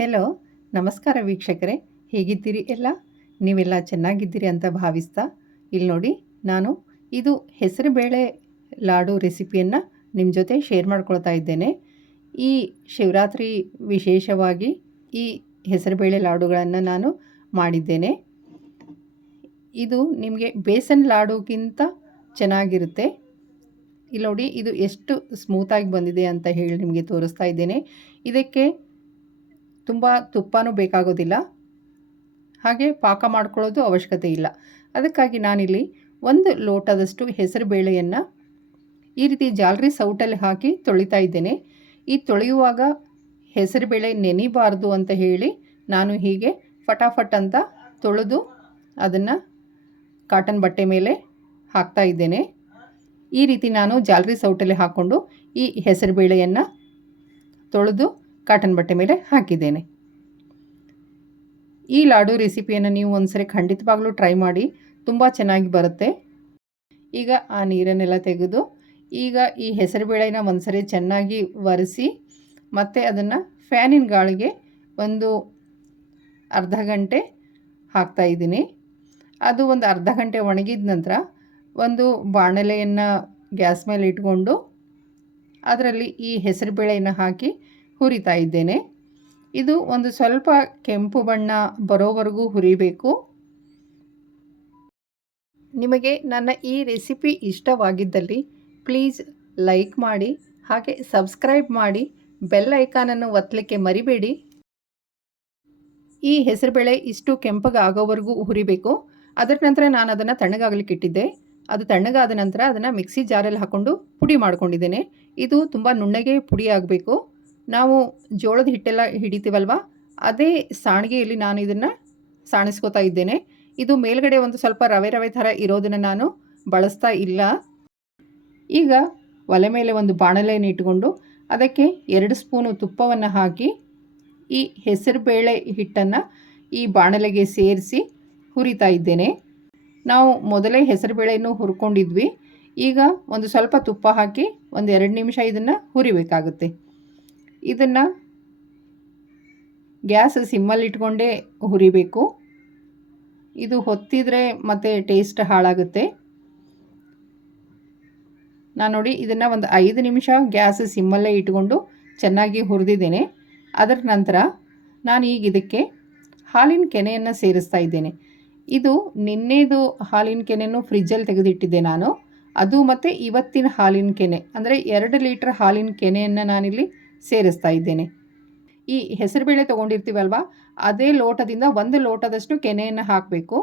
Hello ನಮಸ್ಕಾರ ವೀಕ್ಷಕರೇ. ಹೇಗಿದ್ದೀರಿ ಎಲ್ಲ? ನೀವೆಲ್ಲ ಚೆನ್ನಾಗಿದ್ದೀರಿ ಅಂತ ಭಾವಿಸ್ತಾ? ಇಲ್ಲಿ ನೋಡಿ, ನಾನು ಇದು ಹೆಸರುಬೇಳೆ ಲಾಡು ರೆಸಿಪಿಯನ್ನು ನಿಮ್ಮ ಜೊತೆ ಶೇರ್ ಮಾಡ್ಕೊಳ್ತಾ ಇದ್ದೇನೆ. ಈ ಶಿವರಾತ್ರಿ ವಿಶೇಷವಾಗಿ ಈ ಹೆಸರುಬೇಳೆ ಲಾಡುಗಳನ್ನು ನಾನು ಮಾಡಿದ್ದೇನೆ. ಇದು ನಿಮಗೆ ಬೇಸನ್ ಲಾಡುಗಿಂತ ಚೆನ್ನಾಗಿರುತ್ತೆ. ಇಲ್ಲಿ ನೋಡಿ, ಇದು ಎಷ್ಟು ಸ್ಮೂತಾಗಿ ಬಂದಿದೆ ಅಂತ ಹೇಳಿ ನಿಮಗೆ ತೋರಿಸ್ತಾ ಇದ್ದೇನೆ. ಇದಕ್ಕೆ ತುಂಬ ತುಪ್ಪನೂ ಬೇಕಾಗೋದಿಲ್ಲ. ಹಾಗೆ ಪಾಕ ಮಾಡ್ಕೊಳ್ಳೋದು ಅವಶ್ಯಕತೆ ಇಲ್ಲ. ಅದಕ್ಕಾಗಿ ನಾನಿಲ್ಲಿ ಒಂದು ಲೋಟದಷ್ಟು ಹೆಸರು ಬೇಳೆಯನ್ನು ಈ ರೀತಿ ಜಾಲರಿ ಸೌಟಲ್ಲಿ ಹಾಕಿ ತೊಳಿತಾ ಇದ್ದೇನೆ. ಈ ತೊಳೆಯುವಾಗ ಹೆಸರುಬೇಳೆ ನೆನಿಬಾರ್ದು ಅಂತ ಹೇಳಿ ನಾನು ಹೀಗೆ ಫಟಾಫಟ್ ಅಂತ ತೊಳೆದು ಅದನ್ನು ಕಾಟನ್ ಬಟ್ಟೆ ಮೇಲೆ ಹಾಕ್ತಾ ಇದ್ದೇನೆ. ಈ ರೀತಿ ನಾನು ಜಾಲರಿ ಸೌಟಲ್ಲಿ ಹಾಕ್ಕೊಂಡು ಈ ಹೆಸರುಬೇಳೆಯನ್ನು ತೊಳೆದು ಕಾಟನ್ ಬಟ್ಟೆ ಮೇಲೆ ಹಾಕಿದ್ದೇನೆ. ಈ ಲಾಡು ರೆಸಿಪಿಯನ್ನು ನೀವು ಒಂದ್ಸರಿ ಖಂಡಿತವಾಗ್ಲೂ ಟ್ರೈ ಮಾಡಿ, ತುಂಬ ಚೆನ್ನಾಗಿ ಬರುತ್ತೆ. ಈಗ ಆ ನೀರನ್ನೆಲ್ಲ ತೆಗೆದು, ಈಗ ಈ ಹೆಸರುಬೇಳೆನ ಒಂದ್ಸರಿ ಚೆನ್ನಾಗಿ ಒರೆಸಿ, ಮತ್ತು ಅದನ್ನು ಫ್ಯಾನಿನ ಗಾಳಿಗೆ ಒಂದು ಅರ್ಧ ಗಂಟೆ ಹಾಕ್ತಾ ಇದ್ದೀನಿ. ಅದು ಒಂದು ಅರ್ಧ ಗಂಟೆ ಒಣಗಿದ ನಂತರ ಒಂದು ಬಾಣಲೆಯನ್ನು ಗ್ಯಾಸ್ ಮೇಲೆ ಇಟ್ಕೊಂಡು, ಅದರಲ್ಲಿ ಈ ಹೆಸರುಬೇಳೆಯನ್ನು ಹಾಕಿ ಹುರಿತಾ ಇದ್ದೇನೆ. ಇದು ಒಂದು ಸ್ವಲ್ಪ ಕೆಂಪು ಬಣ್ಣ ಬರೋವರೆಗೂ ಹುರಿಬೇಕು. ನಿಮಗೆ ನನ್ನ ಈ ರೆಸಿಪಿ ಇಷ್ಟವಾಗಿದ್ದಲ್ಲಿ ಪ್ಲೀಸ್ ಲೈಕ್ ಮಾಡಿ, ಹಾಗೆ ಸಬ್ಸ್ಕ್ರೈಬ್ ಮಾಡಿ, ಬೆಲ್ ಐಕಾನನ್ನು ಒತ್ತಲಿಕ್ಕೆ ಮರಿಬೇಡಿ. ಈ ಹೆಸರುಬೇಳೆ ಇಷ್ಟು ಕೆಂಪಗೆ ಆಗೋವರೆಗೂ ಹುರಿಬೇಕು. ಅದರ ನಂತರ ನಾನು ಅದನ್ನು ತಣ್ಣಗಾಗಲಿಕ್ಕೆ ಇಟ್ಟಿದ್ದೆ. ಅದು ತಣ್ಣಗಾದ ನಂತರ ಅದನ್ನು ಮಿಕ್ಸಿ ಜಾರಲ್ಲಿ ಹಾಕ್ಕೊಂಡು ಪುಡಿ ಮಾಡ್ಕೊಂಡಿದ್ದೇನೆ. ಇದು ತುಂಬ ನುಣ್ಣಗೆ ಪುಡಿ ಆಗಬೇಕು. ನಾವು ಜೋಳದ ಹಿಟ್ಟೆಲ್ಲ ಹಿಡಿತೀವಲ್ವ? ಅದೇ ಸಾಣಿಗೆಯಲ್ಲಿ ನಾನು ಇದನ್ನು ಸಾಣಿಸ್ಕೋತಾ ಇದ್ದೇನೆ. ಇದು ಮೇಲ್ಗಡೆ ಒಂದು ಸ್ವಲ್ಪ ರವೆ ರವೆ ಥರ ಇರೋದನ್ನು ನಾನು ಬಳಸ್ತಾ ಇಲ್ಲ. ಈಗ ಒಲೆ ಮೇಲೆ ಒಂದು ಬಾಣಲೆಯನ್ನು ಇಟ್ಟುಕೊಂಡು ಅದಕ್ಕೆ ಎರಡು ಸ್ಪೂನು ತುಪ್ಪವನ್ನು ಹಾಕಿ ಈ ಹೆಸರುಬೇಳೆ ಹಿಟ್ಟನ್ನು ಈ ಬಾಣಲೆಗೆ ಸೇರಿಸಿ ಹುರಿತಾ ಇದ್ದೇನೆ. ನಾವು ಮೊದಲೇ ಹೆಸರುಬೇಳೆಯನ್ನು ಹುರ್ಕೊಂಡಿದ್ವಿ. ಈಗ ಒಂದು ಸ್ವಲ್ಪ ತುಪ್ಪ ಹಾಕಿ ಒಂದು ಎರಡು ನಿಮಿಷ ಇದನ್ನು ಹುರಿಬೇಕಾಗುತ್ತೆ. ಇದನ್ನು ಗ್ಯಾಸ್ ಸಿಮ್ಮಲ್ಲಿ ಇಟ್ಕೊಂಡೇ ಹುರಿಬೇಕು. ಇದು ಹೊತ್ತಿದ್ರೆ ಮತ್ತು ಟೇಸ್ಟ್ ಹಾಳಾಗುತ್ತೆ. ನಾನು ನೋಡಿ ಇದನ್ನು ಒಂದು ಐದು ನಿಮಿಷ ಗ್ಯಾಸ್ ಸಿಮ್ಮಲ್ಲೇ ಇಟ್ಕೊಂಡು ಚೆನ್ನಾಗಿ ಹುರಿದಿದ್ದೇನೆ. ಅದರ ನಂತರ ನಾನು ಈಗ ಇದಕ್ಕೆ ಹಾಲಿನ ಕೆನೆಯನ್ನು ಸೇರಿಸ್ತಾ ಇದ್ದೇನೆ. ಇದು ನಿನ್ನೆದು ಹಾಲಿನ ಕೆನೆಯನ್ನು ಫ್ರಿಜ್ಜಲ್ಲಿ ತೆಗೆದಿಟ್ಟಿದ್ದೆ ನಾನು. ಅದು ಮತ್ತು ಇವತ್ತಿನ ಹಾಲಿನ ಕೆನೆ, ಅಂದರೆ ಎರಡು ಲೀಟ್ರ್ ಹಾಲಿನ ಕೆನೆಯನ್ನು ನಾನಿಲ್ಲಿ ಸೇರಿಸ್ತಾ ಇದ್ದೇನೆ. ಈ ಹೆಸರುಬೇಳೆ ತೊಗೊಂಡಿರ್ತೀವಲ್ವ? ಅದೇ ಲೋಟದಿಂದ ಒಂದು ಲೋಟದಷ್ಟು ಕೆನೆಯನ್ನು ಹಾಕಬೇಕು.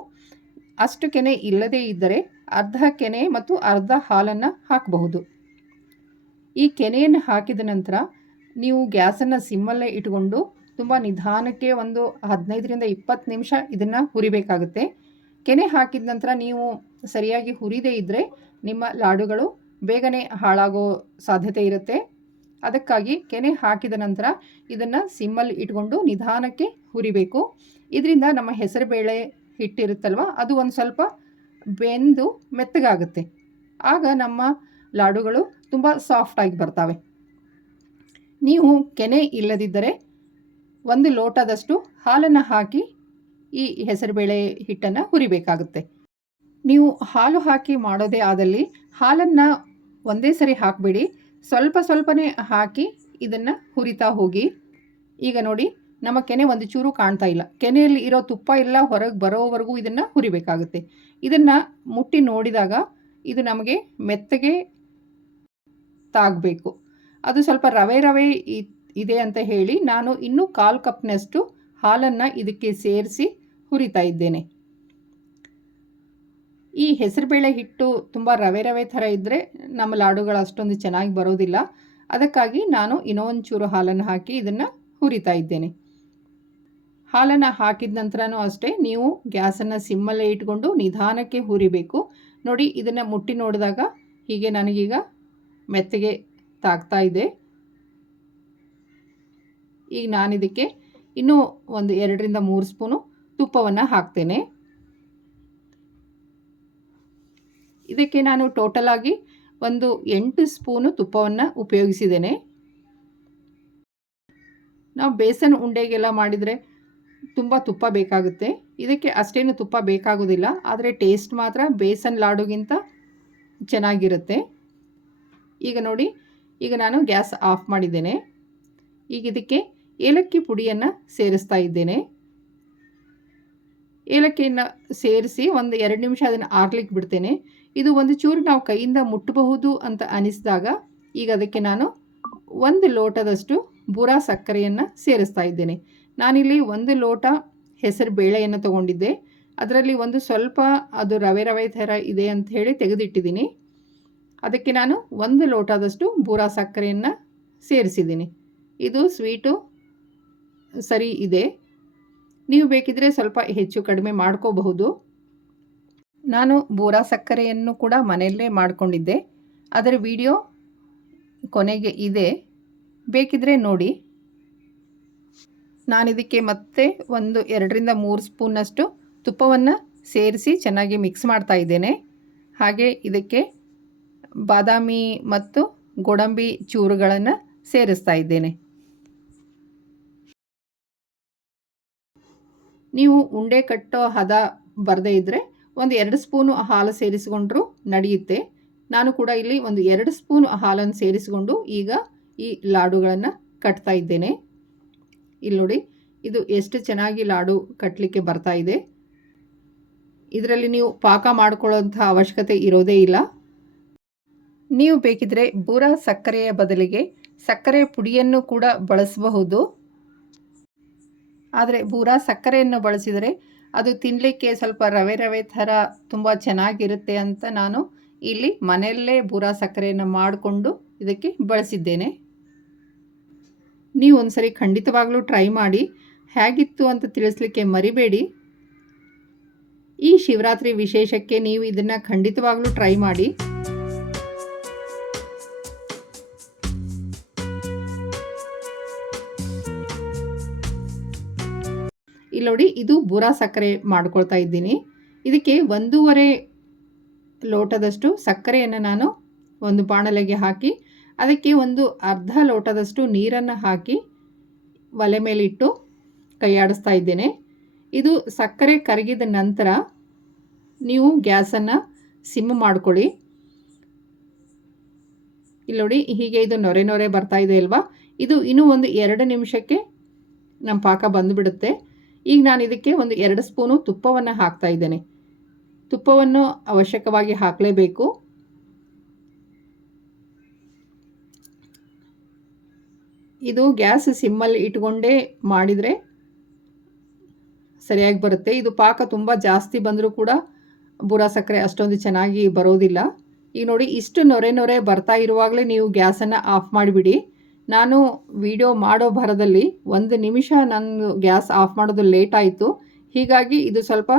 ಅಷ್ಟು ಕೆನೆ ಇಲ್ಲದೇ ಇದ್ದರೆ ಅರ್ಧ ಕೆನೆ ಮತ್ತು ಅರ್ಧ ಹಾಲನ್ನು ಹಾಕಬಹುದು. ಈ ಕೆನೆಯನ್ನು ಹಾಕಿದ ನಂತರ ನೀವು ಗ್ಯಾಸನ್ನು ಸಿಮ್ಮಲ್ಲೇ ಇಟ್ಕೊಂಡು ತುಂಬ ನಿಧಾನಕ್ಕೆ ಒಂದು ಹದಿನೈದರಿಂದ ಇಪ್ಪತ್ತು ನಿಮಿಷ ಇದನ್ನು ಹುರಿಬೇಕಾಗುತ್ತೆ. ಕೆನೆ ಹಾಕಿದ ನಂತರ ನೀವು ಸರಿಯಾಗಿ ಹುರಿದೇ ಇದ್ದರೆ ನಿಮ್ಮ ಲಾಡುಗಳು ಬೇಗನೆ ಹಾಳಾಗೋ ಸಾಧ್ಯತೆ ಇರುತ್ತೆ. ಅದಕ್ಕಾಗಿ ಕೆನೆ ಹಾಕಿದ ನಂತರ ಇದನ್ನು ಸಿಮ್ಮಲ್ಲಿ ಇಟ್ಕೊಂಡು ನಿಧಾನಕ್ಕೆ ಹುರಿಬೇಕು. ಇದರಿಂದ ನಮ್ಮ ಹೆಸರುಬೇಳೆ ಹಿಟ್ಟಿರುತ್ತಲ್ವ, ಅದು ಒಂದು ಸ್ವಲ್ಪ ಬೆಂದು ಮೆತ್ತಗಾಗುತ್ತೆ. ಆಗ ನಮ್ಮ ಲಾಡುಗಳು ತುಂಬ ಸಾಫ್ಟಾಗಿ ಬರ್ತವೆ. ನೀವು ಕೆನೆ ಇಲ್ಲದಿದ್ದರೆ ಒಂದು ಲೋಟದಷ್ಟು ಹಾಲನ್ನು ಹಾಕಿ ಈ ಹೆಸರುಬೇಳೆ ಹಿಟ್ಟನ್ನು ಹುರಿಬೇಕಾಗುತ್ತೆ. ನೀವು ಹಾಲು ಹಾಕಿ ಮಾಡೋದೇ ಆದಲ್ಲಿ ಹಾಲನ್ನು ಒಂದೇ ಸರಿ ಹಾಕಬೇಡಿ. ಸ್ವಲ್ಪ ಸ್ವಲ್ಪನೇ ಹಾಕಿ ಇದನ್ನು ಹುರಿತಾ ಹೋಗಿ. ಈಗ ನೋಡಿ, ನಮ್ಮ ಕೆನೆ ಒಂದು ಚೂರು ಕಾಣ್ತಾ ಇಲ್ಲ. ಕೆನೆಯಲ್ಲಿ ಇರೋ ತುಪ್ಪ ಎಲ್ಲ ಹೊರಗೆ ಬರೋವರೆಗೂ ಇದನ್ನು ಹುರಿಬೇಕಾಗುತ್ತೆ. ಇದನ್ನು ಮುಟ್ಟಿ ನೋಡಿದಾಗ ಇದು ನಮಗೆ ಮೆತ್ತಗೆ ತಾಗಬೇಕು. ಅದು ಸ್ವಲ್ಪ ರವೆ ರವೆ ಇದೆ ಅಂತ ಹೇಳಿ ನಾನು ಇನ್ನೂ ಕಾಲು ಕಪ್ನಷ್ಟು ಹಾಲನ್ನು ಇದಕ್ಕೆ ಸೇರಿಸಿ ಹುರಿತಾ ಇದ್ದೇನೆ. ಈ ಹೆಸರುಬೇಳೆ ಹಿಟ್ಟು ತುಂಬ ರವೆ ರವೆ ಥರ ಇದ್ದರೆ ನಮ್ಮ ಲಾಡುಗಳು ಅಷ್ಟೊಂದು ಚೆನ್ನಾಗಿ ಬರೋದಿಲ್ಲ. ಅದಕ್ಕಾಗಿ ನಾನು ಇನ್ನೊಂದು ಒಂಚೂರು ಹಾಲನ್ನು ಹಾಕಿ ಇದನ್ನು ಹುರಿತಾ ಇದ್ದೇನೆ. ಹಾಲನ್ನು ಹಾಕಿದ ನಂತರನೂ ಅಷ್ಟೇ ನೀವು ಗ್ಯಾಸನ್ನು ಸಿಮ್ಮಲ್ಲೇ ಇಟ್ಕೊಂಡು ನಿಧಾನಕ್ಕೆ ಹುರಿಬೇಕು. ನೋಡಿ ಇದನ್ನು ಮುಟ್ಟಿ ನೋಡಿದಾಗ ಹೀಗೆ ನನಗೀಗ ಮೆತ್ತಗೆ ತಾಗ್ತಾ ಇದೆ. ಈಗ ನಾನಿದಕ್ಕೆ ಇನ್ನೂ ಒಂದು ಎರಡರಿಂದ ಮೂರು ಸ್ಪೂನು ತುಪ್ಪವನ್ನು ಹಾಕ್ತೇನೆ. ಇದಕ್ಕೆ ನಾನು ಟೋಟಲ್ ಆಗಿ ಒಂದು ಎಂಟು ಸ್ಪೂನು ತುಪ್ಪವನ್ನು ಉಪಯೋಗಿಸಿದ್ದೇನೆ. ನಾವು ಬೇಸನ್ ಉಂಡೆಗೆಲ್ಲ ಮಾಡಿದರೆ ತುಂಬ ತುಪ್ಪ ಬೇಕಾಗುತ್ತೆ. ಇದಕ್ಕೆ ಅಷ್ಟೇನು ತುಪ್ಪ ಬೇಕಾಗೋದಿಲ್ಲ. ಆದರೆ ಟೇಸ್ಟ್ ಮಾತ್ರ ಬೇಸನ್ ಲಾಡುಗಿಂತ ಚೆನ್ನಾಗಿರುತ್ತೆ. ಈಗ ನೋಡಿ, ಈಗ ನಾನು ಗ್ಯಾಸ್ ಆಫ್ ಮಾಡಿದ್ದೇನೆ. ಈಗ ಇದಕ್ಕೆ ಏಲಕ್ಕಿ ಪುಡಿಯನ್ನು ಸೇರಿಸ್ತಾ ಇದ್ದೇನೆ. ಏಲಕ್ಕಿಯನ್ನು ಸೇರಿಸಿ ಒಂದು ಎರಡು ನಿಮಿಷ ಅದನ್ನು ಆರ್ಲಿಕ್ಕೆ ಬಿಡ್ತೇನೆ. ಇದು ಒಂದು ಚೂರು ನಾವು ಕೈಯಿಂದ ಮುಟ್ಟಬಹುದು ಅಂತ ಅನಿಸಿದಾಗ ಈಗ ಅದಕ್ಕೆ ನಾನು ಒಂದು ಲೋಟದಷ್ಟು ಬೂರಾ ಸಕ್ಕರೆಯನ್ನು ಸೇರಿಸ್ತಾ ಇದ್ದೇನೆ. ನಾನಿಲ್ಲಿ ಒಂದು ಲೋಟ ಹೆಸರು ಬೇಳೆಯನ್ನು ತಗೊಂಡಿದ್ದೆ. ಅದರಲ್ಲಿ ಒಂದು ಸ್ವಲ್ಪ ಅದು ರವೆ ರವೆ ಥರ ಇದೆ ಅಂತ ಹೇಳಿ ತೆಗೆದಿಟ್ಟಿದ್ದೀನಿ. ಅದಕ್ಕೆ ನಾನು ಒಂದು ಲೋಟದಷ್ಟು ಬೂರಾ ಸಕ್ಕರೆಯನ್ನು ಸೇರಿಸಿದ್ದೀನಿ. ಇದು ಸ್ವೀಟು ಸರಿ ಇದೆ. ನೀವು ಬೇಕಿದ್ರೆ ಸ್ವಲ್ಪ ಹೆಚ್ಚು ಕಡಿಮೆ ಮಾಡ್ಕೋಬಹುದು. ನಾನು ಬೋರಾ ಸಕ್ಕರೆಯನ್ನು ಕೂಡ ಮನೆಯಲ್ಲೇ ಮಾಡಿಕೊಂಡಿದ್ದೆ. ಅದರ ವಿಡಿಯೋ ಕೊನೆಗೆ ಇದೆ. ಬೇಕಿದ್ರೆ ನೋಡಿ. ನಾನು ಇದಕ್ಕೆ ಮತ್ತೆ ಒಂದು ಎರಡರಿಂದ ಮೂರು ಸ್ಪೂನಷ್ಟು ತುಪ್ಪವನ್ನು ಸೇರಿಸಿ ಚೆನ್ನಾಗಿ ಮಿಕ್ಸ್ ಮಾಡ್ತಾ ಇದ್ದೇನೆ. ಹಾಗೆ ಇದಕ್ಕೆ ಬಾದಾಮಿ ಮತ್ತು ಗೋಡಂಬಿ ಚೂರುಗಳನ್ನು ಸೇರಿಸ್ತಾ ಇದ್ದೇನೆ. ನೀವು ಉಂಡೆ ಕಟ್ಟೋ ಹದ ಬರದೇ ಇದ್ದರೆ ಒಂದು ಎರಡು ಸ್ಪೂನು ಹಾಲು ಸೇರಿಸಿಕೊಂಡ್ರೂ ನಡೆಯುತ್ತೆ. ನಾನು ಕೂಡ ಇಲ್ಲಿ ಒಂದು ಎರಡು ಸ್ಪೂನ್ ಹಾಲನ್ನು ಸೇರಿಸಿಕೊಂಡು ಈಗ ಈ ಲಾಡುಗಳನ್ನು ಕಟ್ತಾ ಇದ್ದೇನೆ. ಇಲ್ಲಿ ನೋಡಿ, ಇದು ಎಷ್ಟು ಚೆನ್ನಾಗಿ ಲಾಡು ಕಟ್ಟಲಿಕ್ಕೆ ಬರ್ತಾ ಇದೆ. ಇದರಲ್ಲಿ ನೀವು ಪಾಕ ಮಾಡ್ಕೊಳ್ಳೋಂಥ ಅವಶ್ಯಕತೆ ಇರೋದೇ ಇಲ್ಲ. ನೀವು ಬೇಕಿದ್ರೆ ಬೂರ ಸಕ್ಕರೆಯ ಬದಲಿಗೆ ಸಕ್ಕರೆ ಪುಡಿಯನ್ನು ಕೂಡ ಬಳಸಬಹುದು. ಆದರೆ ಬೂರಾ ಸಕ್ಕರೆಯನ್ನು ಬಳಸಿದರೆ ಅದು ತಿನ್ನಲಿಕ್ಕೆ ಸ್ವಲ್ಪ ರವೆ ರವೆ ಥರ ತುಂಬ ಚೆನ್ನಾಗಿರುತ್ತೆ ಅಂತ ನಾನು ಇಲ್ಲಿ ಮನೆಯಲ್ಲೇ ಬೂರಾ ಸಕ್ಕರೆಯನ್ನು ಮಾಡಿಕೊಂಡು ಇದಕ್ಕೆ ಬಳಸಿದ್ದೇನೆ. ನೀವು ಒಂದ್ಸರಿ ಖಂಡಿತವಾಗ್ಲೂ ಟ್ರೈ ಮಾಡಿ. ಹೇಗಿತ್ತು ಅಂತ ತಿಳಿಸ್ಲಿಕ್ಕೆ ಮರಿಬೇಡಿ. ಈ ಶಿವರಾತ್ರಿ ವಿಶೇಷಕ್ಕೆ ನೀವು ಇದನ್ನು ಖಂಡಿತವಾಗ್ಲೂ ಟ್ರೈ ಮಾಡಿ. ಇಲ್ಲಿ ನೋಡಿ, ಇದು ಬುರಾ ಸಕ್ಕರೆ ಮಾಡ್ಕೊಳ್ತಾ ಇದ್ದೀನಿ. ಇದಕ್ಕೆ ಒಂದೂವರೆ ಲೋಟದಷ್ಟು ಸಕ್ಕರೆಯನ್ನು ನಾನು ಒಂದು ಬಾಣಲೆಗೆ ಹಾಕಿ, ಅದಕ್ಕೆ ಒಂದು ಅರ್ಧ ಲೋಟದಷ್ಟು ನೀರನ್ನು ಹಾಕಿ ಒಲೆ ಮೇಲಿಟ್ಟು ಕೈಯಾಡಿಸ್ತಾ ಇದ್ದೇನೆ. ಇದು ಸಕ್ಕರೆ ಕರಗಿದ ನಂತರ ನೀವು ಗ್ಯಾಸನ್ನು ಸಿಮ್ ಮಾಡ್ಕೊಳ್ಳಿ. ಇಲ್ಲಿ ನೋಡಿ, ಹೀಗೆ ಇದು ನೊರೆ ನೊರೆ ಬರ್ತಾ ಇದೆ ಅಲ್ವಾ? ಇದು ಇನ್ನೂ ಒಂದು ಎರಡು ನಿಮಿಷಕ್ಕೆ ನಮ್ಮ ಪಾಕ ಬಂದುಬಿಡುತ್ತೆ. ಈಗ ನಾನು ಇದಕ್ಕೆ ಒಂದು ಎರಡು ಸ್ಪೂನು ತುಪ್ಪವನ್ನು ಹಾಕ್ತಾ ಇದ್ದೇನೆ. ತುಪ್ಪವನ್ನು ಅವಶ್ಯಕವಾಗಿ ಹಾಕಲೇಬೇಕು. ಇದು ಗ್ಯಾಸ್ ಸಿಮ್ಮಲ್ಲಿ ಇಟ್ಕೊಂಡೇ ಮಾಡಿದರೆ ಸರಿಯಾಗಿ ಬರುತ್ತೆ. ಇದು ಪಾಕ ತುಂಬ ಜಾಸ್ತಿ ಬಂದರೂ ಕೂಡ ಬುರ ಸಕ್ಕರೆ ಅಷ್ಟೊಂದು ಚೆನ್ನಾಗಿ ಬರೋದಿಲ್ಲ. ಈಗ ನೋಡಿ ಇಷ್ಟು ನೊರೆ ನೊರೆ ಬರ್ತಾ ಇರುವಾಗಲೇ ನೀವು ಗ್ಯಾಸನ್ನು ಆಫ್ ಮಾಡಿಬಿಡಿ. ನಾನು ವಿಡಿಯೋ ಮಾಡೋ ಭರದಲ್ಲಿ ಒಂದು ನಿಮಿಷ ನಾನು ಗ್ಯಾಸ್ ಆಫ್ ಮಾಡೋದು ಲೇಟ್ ಆಯಿತು. ಹೀಗಾಗಿ ಇದು ಸ್ವಲ್ಪ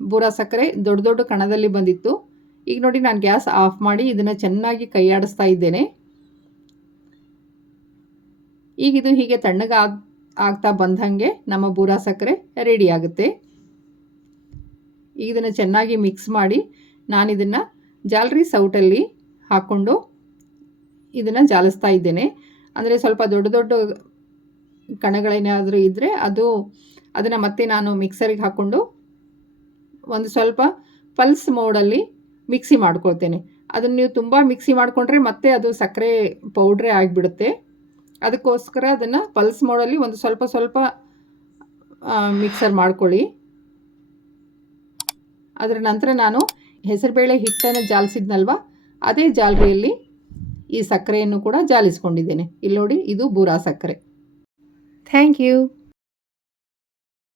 ಬುರ ಸಕ್ಕರೆ, ದೊಡ್ಡ ದೊಡ್ಡ ಕಣದಲ್ಲಿ ಬಂದಿತ್ತು. ಈಗ ನೋಡಿ ನಾನು ಗ್ಯಾಸ್ ಆಫ್ ಮಾಡಿ ಇದನ್ನು ಚೆನ್ನಾಗಿ ಕೈಯಾಡಿಸ್ತಾ ಇದ್ದೇನೆ. ಈಗ ಇದು ಹೀಗೆ ತಣ್ಣಗೆ ಆಗ್, ಆಗ್ತಾ ಬಂದಂಗೆ ನಮ್ಮ ಬೂರ ಸಕ್ಕರೆ ರೆಡಿ ಆಗುತ್ತೆ. ಈಗ ಇದನ್ನು ಚೆನ್ನಾಗಿ ಮಿಕ್ಸ್ ಮಾಡಿ ನಾನು ಇದನ್ನು ಜಾಲರಿ ಸೌಟಲ್ಲಿ ಹಾಕ್ಕೊಂಡು ಇದನ್ನು ಜಾಲಿಸ್ತಾ ಇದ್ದೇನೆ. ಅಂದರೆ ಸ್ವಲ್ಪ ದೊಡ್ಡ ದೊಡ್ಡ ಕಣಗಳೇನಾದರೂ ಇದ್ದರೆ ಅದು ಅದನ್ನು ಮತ್ತೆ ನಾನು ಮಿಕ್ಸರಿಗೆ ಹಾಕ್ಕೊಂಡು ಒಂದು ಸ್ವಲ್ಪ ಪಲ್ಸ್ ಮೋಡಲ್ಲಿ ಮಿಕ್ಸಿ ಮಾಡ್ಕೊಳ್ತೇನೆ. ಅದನ್ನು ನೀವು ತುಂಬ ಮಿಕ್ಸಿ ಮಾಡಿಕೊಂಡ್ರೆ ಮತ್ತೆ ಅದು ಸಕ್ಕರೆ ಪೌಡ್ರೇ ಆಗಿಬಿಡುತ್ತೆ. ಅದಕ್ಕೋಸ್ಕರ ಅದನ್ನು ಪಲ್ಸ್ ಮೋಡಲ್ಲಿ ಒಂದು ಸ್ವಲ್ಪ ಸ್ವಲ್ಪ ಮಿಕ್ಸರ್ ಮಾಡ್ಕೊಳ್ಳಿ. ಅದರ ನಂತರ ನಾನು ಹೆಸರುಬೇಳೆ ಹಿಟ್ಟನ್ನು ಜಾಲಿಸಿದ್ನಲ್ವ? ಅದೇ ಜಾಲರಿಯಲ್ಲಿ ಈ ಸಕ್ಕರೆಯನ್ನು ಕೂಡ ಜಾಲಿಸ್ಕೊಂಡಿದ್ದೇನೆ. ಇಲ್ಲಿ ನೋಡಿ ಇದು ಬೂರಾ ಸಕ್ಕರೆ. Thank you.